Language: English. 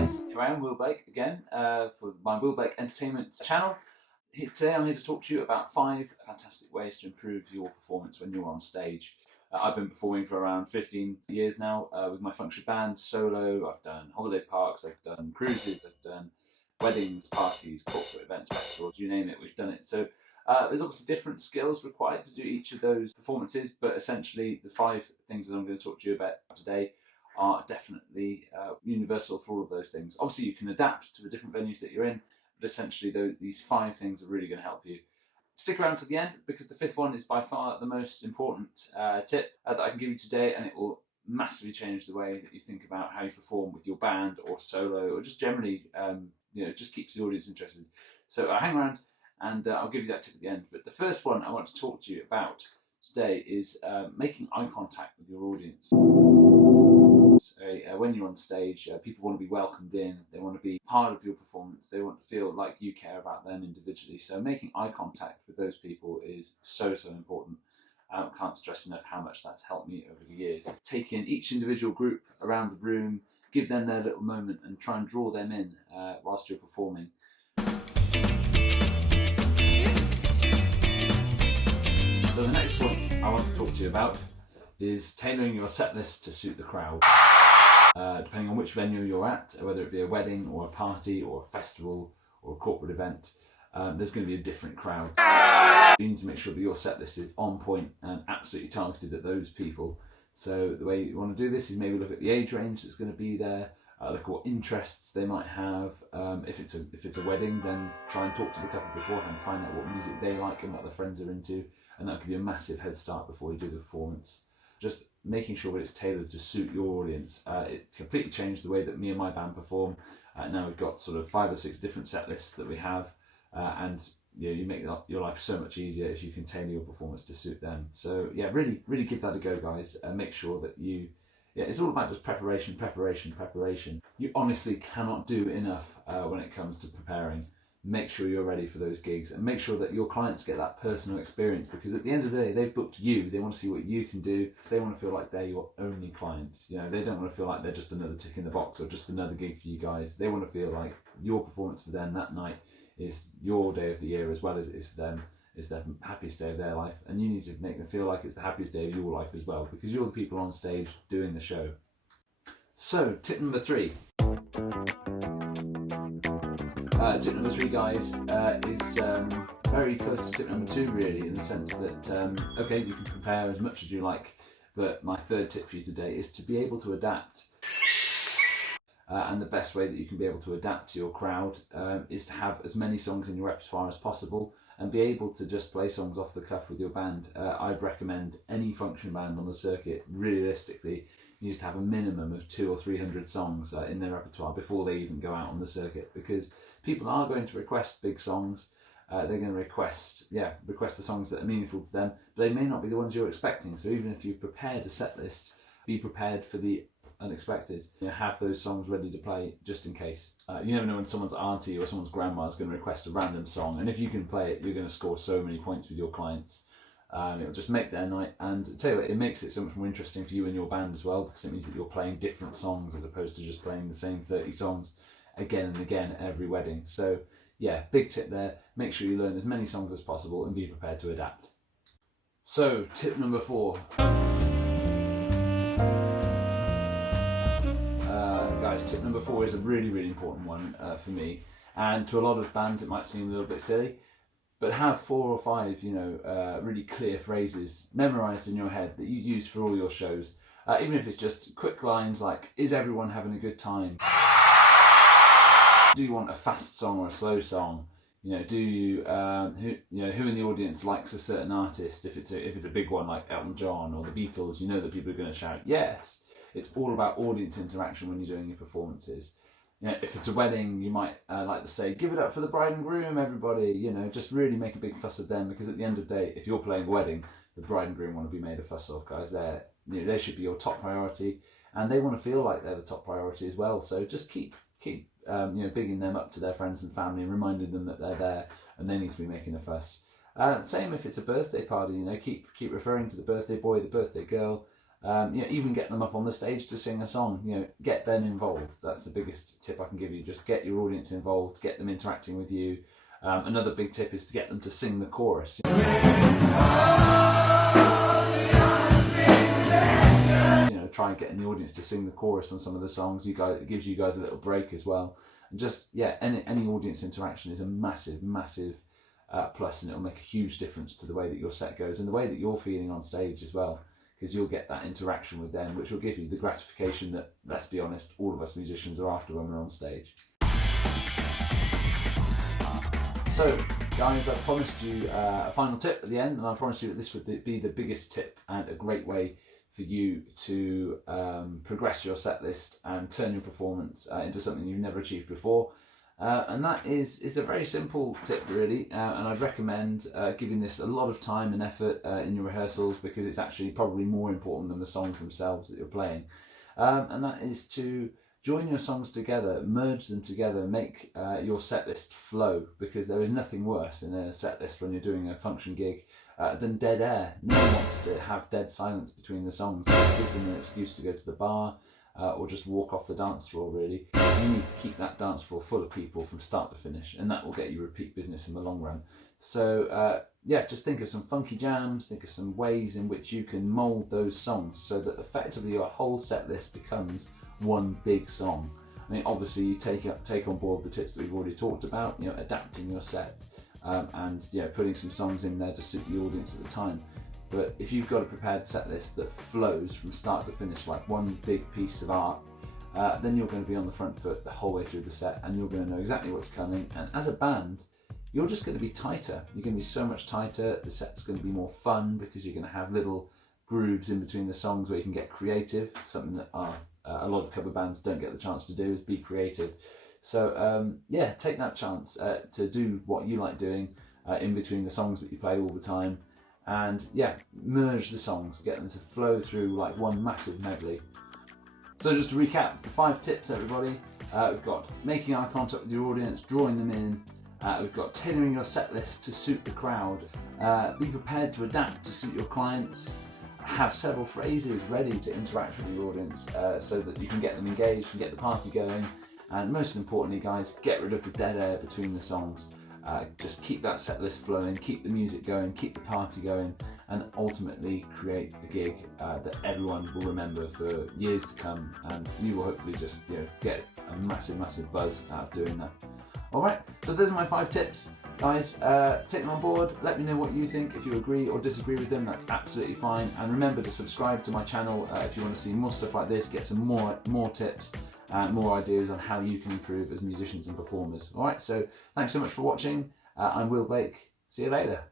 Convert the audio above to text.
guys, here I am, Will Blake, again, for my Will Blake Entertainment channel. Today I'm here to talk to you about 5 fantastic ways to improve your performance when you're on stage. I've been performing for around 15 years now with my function band, solo. I've done holiday parks, I've done cruises, I've done weddings, parties, corporate events, festivals, you name it, we've done it. So there's obviously different skills required to do each of those performances, but essentially the 5 things that I'm going to talk to you about today are definitely universal for all of those things. Obviously you can adapt to the different venues that you're in, but essentially these 5 things are really going to help you. Stick around to the end, because the 5th one is by far the most important tip that I can give you today, and it will massively change the way that you think about how you perform with your band or solo, or just generally, it just keeps the audience interested. So hang around and I'll give you that tip at the end. But the first one I want to talk to you about today is making eye contact with your audience. When you're on stage, people want to be welcomed in, they want to be part of your performance, they want to feel like you care about them individually. So making eye contact with those people is so important. I can't stress enough how much that's helped me over the years. Take in each individual group around the room, give them their little moment and try and draw them in whilst you're performing. So the next point I want to talk to you about is tailoring your set list to suit the crowd. Depending on which venue you're at, whether it be a wedding or a party or a festival or a corporate event, there's going to be a different crowd. You need to make sure that your set list is on point and absolutely targeted at those people. So the way you want to do this is maybe look at the age range that's going to be there, look at what interests they might have. If it's a wedding, then try and talk to the couple beforehand, find out what music they like and what their friends are into, and that'll give you a massive head start before you do the performance. Just making sure that it's tailored to suit your audience. It completely changed the way that me and my band perform. Now we've got sort of 5 or 6 different set lists that we have, and you make your life so much easier if you can tailor your performance to suit them. So yeah, really give that a go, guys, and make sure that it's all about just preparation. You honestly cannot do enough when it comes to preparing. Make sure you're ready for those gigs, and make sure that your clients get that personal experience, because at the end of the day, they've booked you. They want to see what you can do. They want to feel like they're your only client. They don't want to feel like they're just another tick in the box or just another gig for you guys. They want to feel like your performance for them that night is your day of the year as well as it is for them. It's their happiest day of their life, and you need to make them feel like it's the happiest day of your life as well, because you're the people on stage doing the show. So tip number 3. Tip number 3, guys, is very close to tip number 2, really, in the sense that, okay, you can prepare as much as you like, but my 3rd tip for you today is to be able to adapt. And the best way that you can be able to adapt to your crowd is to have as many songs in your repertoire as possible and be able to just play songs off the cuff with your band. I'd recommend any function band on the circuit, realistically, needs to have a minimum of 200 or 300 songs in their repertoire before they even go out on the circuit, because people are going to request big songs. They're going to request the songs that are meaningful to them, but they may not be the ones you're expecting. So even if you've prepared a set list, be prepared for the unexpected. Have those songs ready to play just in case. You never know when someone's auntie or someone's grandma is going to request a random song, and if you can play it, you're going to score so many points with your clients. It'll just make their night, and I tell you what, it makes it so much more interesting for you and your band as well, because it means that you're playing different songs as opposed to just playing the same 30 songs again and again at every wedding. So yeah, big tip there. Make sure you learn as many songs as possible and be prepared to adapt. So tip number 4. Guys, tip number 4 is a really important one for me, and to a lot of bands it might seem a little bit silly, but have 4 or 5 really clear phrases memorized in your head that you use for all your shows, even if it's just quick lines like, is everyone having a good time? Do you want a fast song or a slow song? Do you who in the audience likes a certain artist? If it's a big one like Elton John or the Beatles, that people are going to shout yes. It's all about audience interaction when you're doing your performances. If it's a wedding, you might like to say, give it up for the bride and groom, everybody. Just really make a big fuss of them, because at the end of the day, if you're playing a wedding, the bride and groom want to be made a fuss of, guys. They should be your top priority, and they want to feel like they're the top priority as well. So just keep bigging them up to their friends and family and reminding them that they're there and they need to be making a fuss. Same if it's a birthday party, keep referring to the birthday boy, the birthday girl, Even get them up on the stage to sing a song. Get them involved. That's the biggest tip I can give you. Just get your audience involved, get them interacting with you. Another big tip is to get them to sing the chorus. Try getting the audience to sing the chorus on some of the songs. It gives you guys a little break as well. And just any audience interaction is a massive plus, and it'll make a huge difference to the way that your set goes and the way that you're feeling on stage as well, because you'll get that interaction with them, which will give you the gratification that, let's be honest, all of us musicians are after when we're on stage. So guys, I promised you a final tip at the end, and I promised you that this would be the biggest tip and a great way for you to progress your set list and turn your performance into something you've never achieved before. And that is a very simple tip, really, and I'd recommend giving this a lot of time and effort in your rehearsals, because it's actually probably more important than the songs themselves that you're playing. And that is to join your songs together, merge them together, make your set list flow, because there is nothing worse in a set list when you're doing a function gig than dead air. No one wants to have dead silence between the songs. It gives them an excuse to go to the bar or just walk off the dance floor, really. You need to keep that dance floor full of people from start to finish, and that will get you repeat business in the long run. So just think of some funky jams, think of some ways in which you can mould those songs so that effectively your whole set list becomes one big song. I mean, obviously you take on board the tips that we've already talked about, adapting your set and putting some songs in there to suit the audience at the time. But if you've got a prepared set list that flows from start to finish like one big piece of art, then you're going to be on the front foot the whole way through the set, and you're going to know exactly what's coming. And as a band, you're just going to be tighter. You're going to be so much tighter. The set's going to be more fun because you're going to have little grooves in between the songs where you can get creative, something that a lot of cover bands don't get the chance to do, is be creative. So take that chance to do what you like doing in between the songs that you play all the time, and merge the songs, get them to flow through like one massive medley. So just to recap, the 5 tips, everybody. We've got making eye contact with your audience, drawing them in. We've got tailoring your set list to suit the crowd. Be prepared to adapt to suit your clients. Have several phrases ready to interact with your audience so that you can get them engaged and get the party going. And most importantly, guys, get rid of the dead air between the songs. Just keep that set list flowing, keep the music going, keep the party going, and ultimately create a gig that everyone will remember for years to come, and you will hopefully just get a massive buzz out of doing that. Alright, so those are my 5 tips. Guys, take them on board, let me know what you think. If you agree or disagree with them, that's absolutely fine. And remember to subscribe to my channel if you want to see more stuff like this, get some more tips and more ideas on how you can improve as musicians and performers. Alright, so thanks so much for watching. I'm Will Blake. See you later.